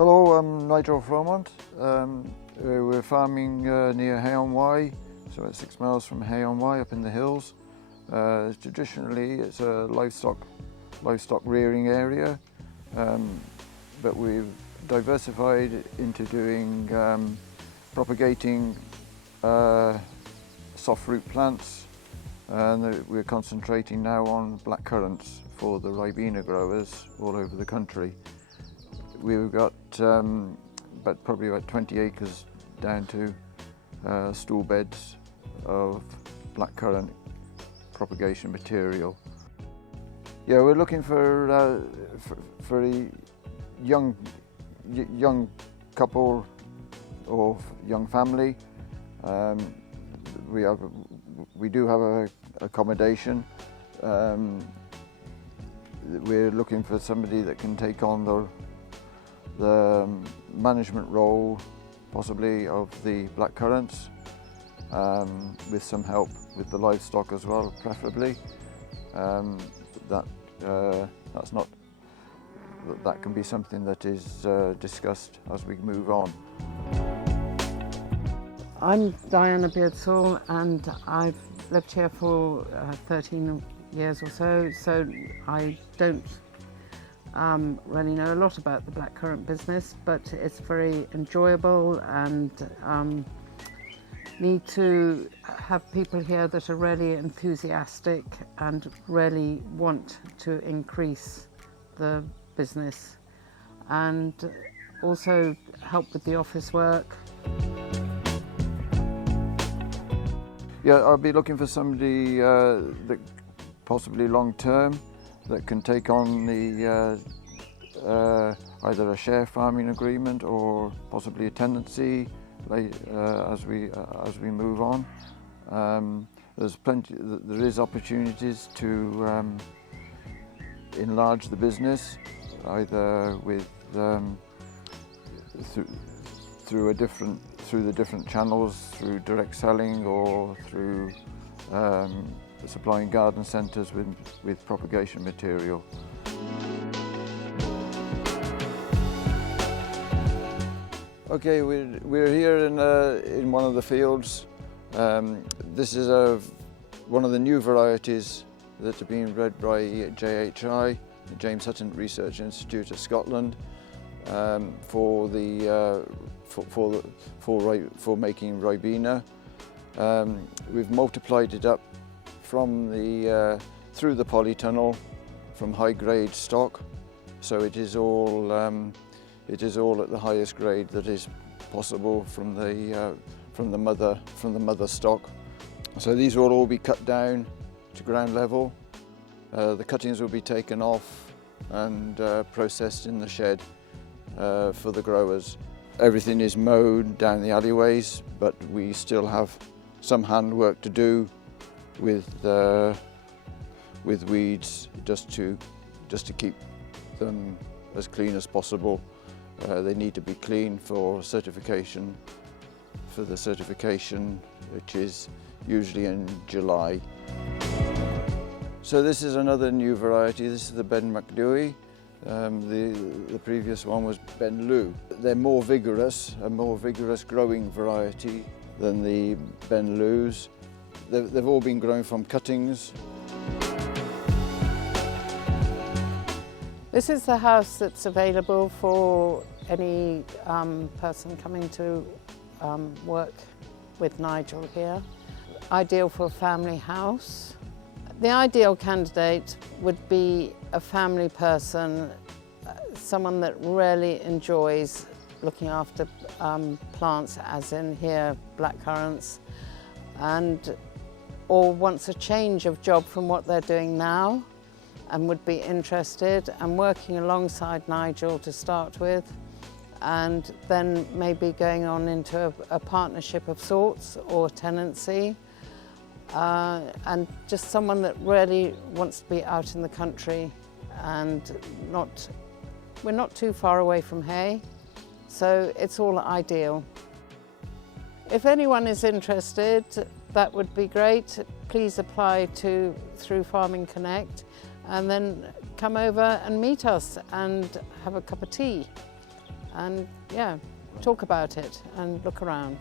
Hello, I'm Nigel Fromant. We're farming near Hay-on-Wye, so it's 6 miles from Hay-on-Wye up in the hills. Traditionally it's a livestock rearing area, but we've diversified into doing propagating soft fruit plants, and we're concentrating now on blackcurrants for the Ribena growers all over the country. We've got probably about 20 acres down to stool beds of blackcurrant propagation material. Yeah, we're looking for a young couple or young family. We do have a accommodation. We're looking for somebody that can take on the management role, possibly, of the blackcurrants, with some help with the livestock as well, preferably. That can be something that is discussed as we move on. I'm Diana Beardsall, and I've lived here for 13 years or so I don't really know a lot about the blackcurrant business, but it's very enjoyable, and need to have people here that are really enthusiastic and really want to increase the business, and also help with the office work. Yeah, I'll be looking for somebody that possibly long term that can take on the either a share farming agreement or possibly a tenancy as we move on. There is opportunities to enlarge the business, either with through the different channels, through direct selling or through supplying garden centres with propagation material. Okay, we're here in one of the fields. This is one of the new varieties that are being bred by JHI, the James Hutton Research Institute of Scotland, for making Ribena. We've multiplied it up from through the polytunnel from high-grade stock, so it is all at the highest grade that is possible from the mother stock. So these will all be cut down to ground level. The cuttings will be taken off and processed in the shed for the growers. Everything is mowed down the alleyways, but we still have some handwork to do with weeds, just to keep them as clean as possible. They need to be clean for certification, which is usually in July. So this is another new variety. This is the Ben Macdui. The previous one was Ben Lou. They're more vigorous, a more vigorous growing variety than the Ben Lou's. They've all been grown from cuttings. This is the house that's available for any person coming to work with Nigel here. Ideal for a family house. The ideal candidate would be a family person, someone that really enjoys looking after plants, as in here blackcurrants, or wants a change of job from what they're doing now and would be interested, and working alongside Nigel to start with, and then maybe going on into a partnership of sorts or tenancy, and just someone that really wants to be out in the country, and we're not too far away from Hay, so it's all ideal. If anyone is interested, that would be great. Please apply through Farming Connect, and then come over and meet us and have a cup of tea. and yeah, talk about it and look around.